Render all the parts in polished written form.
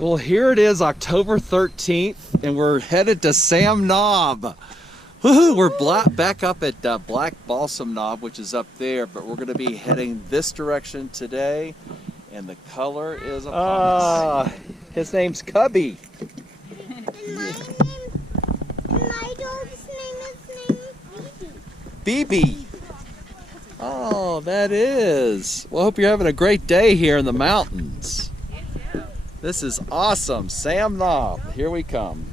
Well, here it is, October 13th, and we're headed to Sam Knob. Woohoo! We're back up at Black Balsam Knob, which is up there, but we're going to be heading this direction today, and the color is upon us. His name's Cubby. My dog's name is BB. Oh, that is. Well, I hope you're having a great day here in the mountains. This is awesome. Sam Knob, here we come.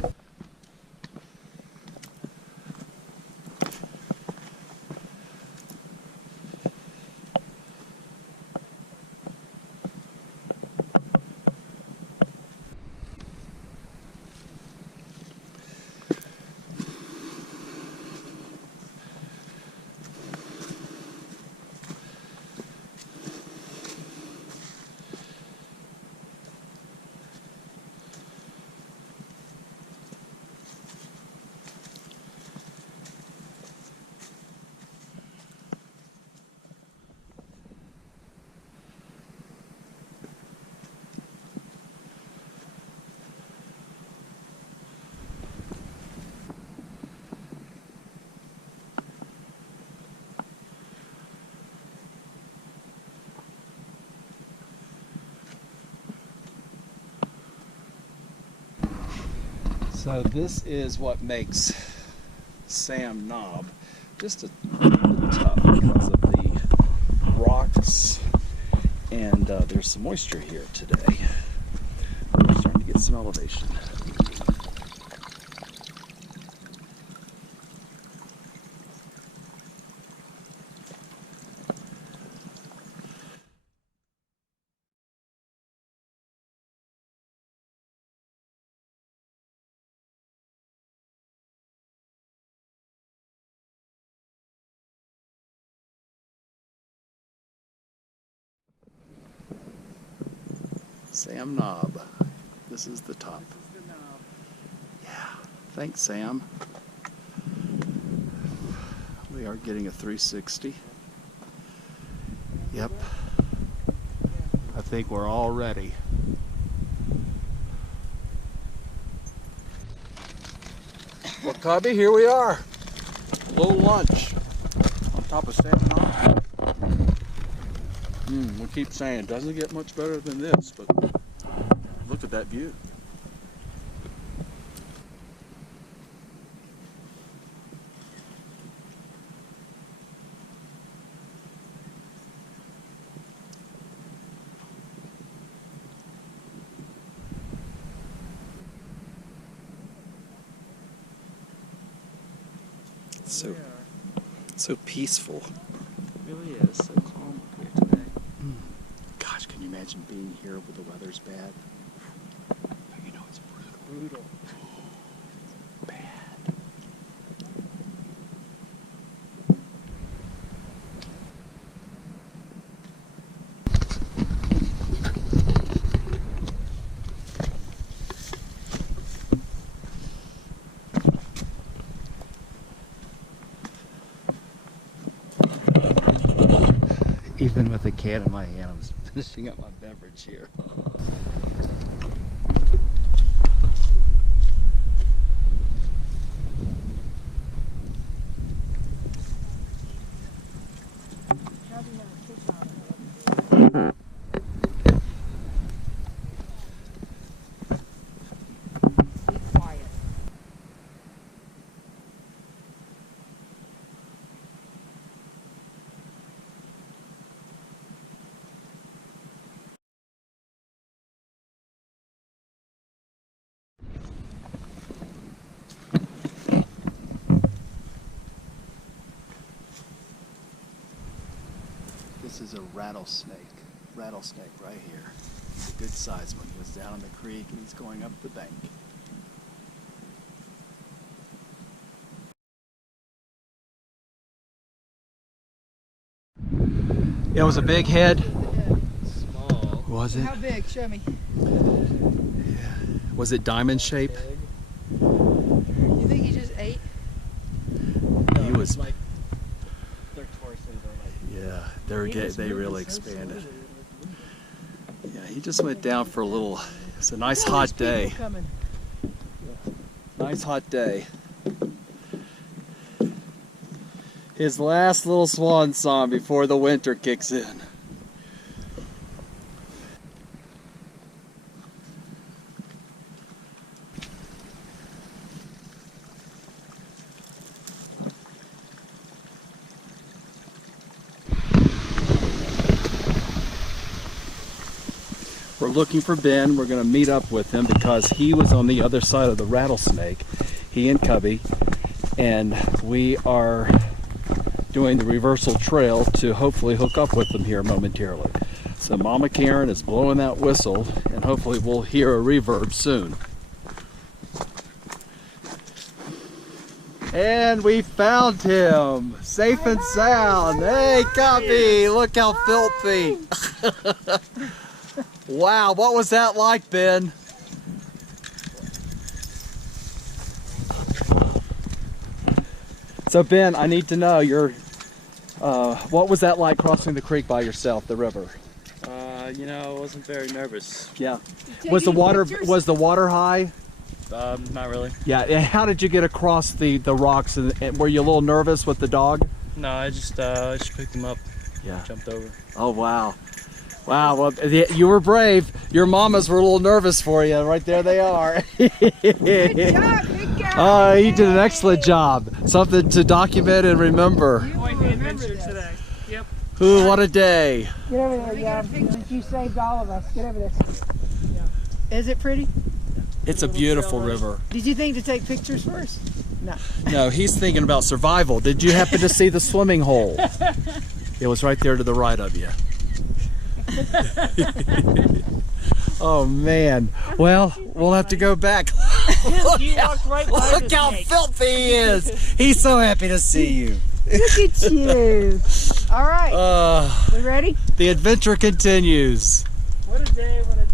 So this is what makes Sam Knob just a little tough because of the rocks, and there's some moisture here today. We're starting to get some elevation. Sam Knob. This is the top. Yeah. Thanks, Sam. We are getting a 360. Yep. I think we're all ready. Well, Cubby, here we are. A little lunch on top of Sam Knob. We keep saying it doesn't get much better than this, but look at that view. So peaceful. It really is so calm up here today. Gosh, can you imagine being here when the weather's bad? You know it's brutal. Bad. Even with a can in my hand, I'm finishing up my beverage here. This is a rattlesnake right here. He's a good sized one. He was down in the creek and he's going up the bank. It was a big head. Small. Was it? How big? Show me. Yeah. Was it diamond shape? You think he just ate? No, He was. like their torsos are like. Yeah, they really expanded. Yeah, he just went down for a little It's a nice All these hot day. people coming. Nice hot day. His last little swan song before the winter kicks in. We're looking for Ben. We're going to meet up with him because he was on the other side of the rattlesnake, he and Cubby, and we are doing the reversal trail to hopefully hook up with them here momentarily. So Mama Karen is blowing that whistle, and hopefully we'll hear a reverb soon. And we found him, safe and sound. Hey, Cubby, look how filthy. Wow, what was that like, Ben? So Ben, I need to know what was that like crossing the creek by yourself, the river? You know, I wasn't very nervous. Yeah. Take Was the any water pictures? high? Not really. Yeah. And how did you get across the rocks? And were you a little nervous with the dog? No, I just picked him up, Yeah. jumped over. Oh wow. Wow. Well, you were brave. Your mamas were a little nervous for you. Right there they are. Good job, big guy. Oh, you did an excellent job. Something to document and remember. You will remember this. today. Yep. Ooh, what a day. Get over there, yeah. You saved all of us. Get over there. Is it pretty? It's a beautiful river. Did you think to take pictures first? No. No, he's thinking about survival. Did you happen to see the swimming hole? It was right there to the right of you. Oh man. Well, we'll have to go back. You walked right by Look how filthy he is. He's so happy to see you. Look at you. All right. We ready? The adventure continues. What a day, what a day.